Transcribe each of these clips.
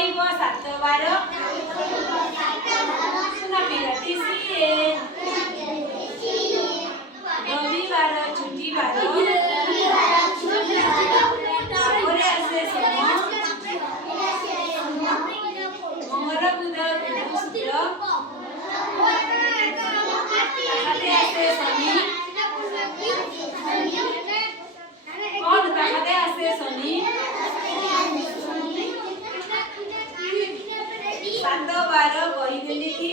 କହିବ 7 ବାର ସୁନା ପିଲାଟି ସିଏ ରବିବାର ଛୁଟି ବାର ତାପରେ ଆସେ ସୋମ ମଙ୍ଗଳ ବୁଧ ଗୁରୁ ଶୁକ୍ର ତାହାতে ଆସେ ଶନି କଣ ତାହାতে ଆସେ ଶନି 7 ବାର କହିଦେଲି କି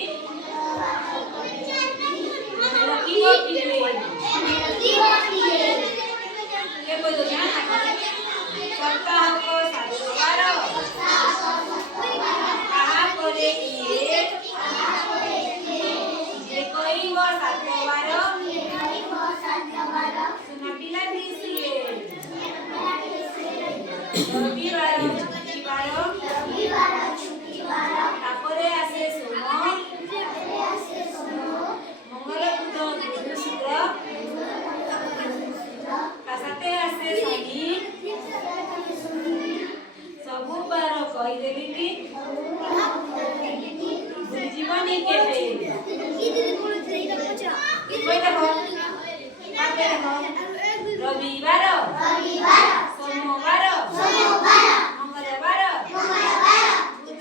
তারপরে আসে সোম মঙ্গল বুধ গুরু শুক্র তার সাথে আসে শনি सबु बार कहीदेली कि जीवनी केबे रविवार सोमवार मंगलवार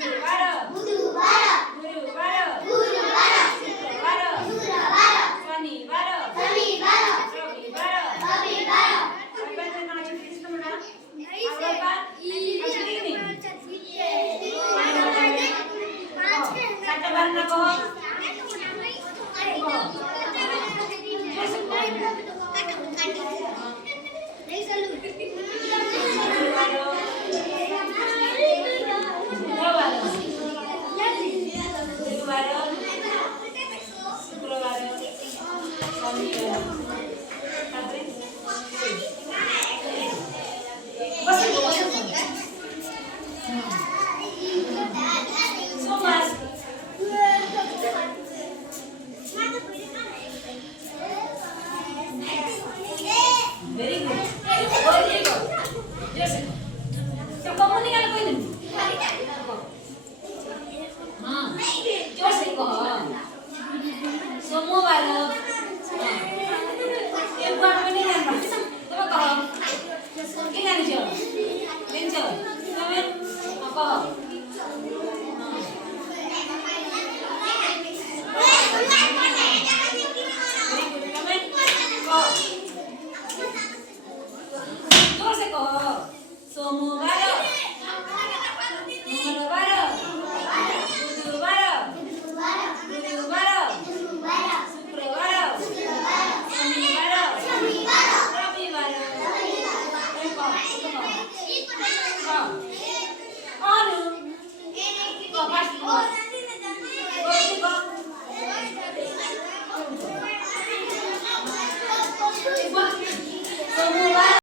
बुधवार गुरुवार शुक्रवार शनिवार रविवार Very good. Very good. Yes. So, kamu ni kalau ini. Just go. Semua baru. Yang buat ini kan? Coba kau. Ini kan jo. Lenjo. Kamu apa? Somo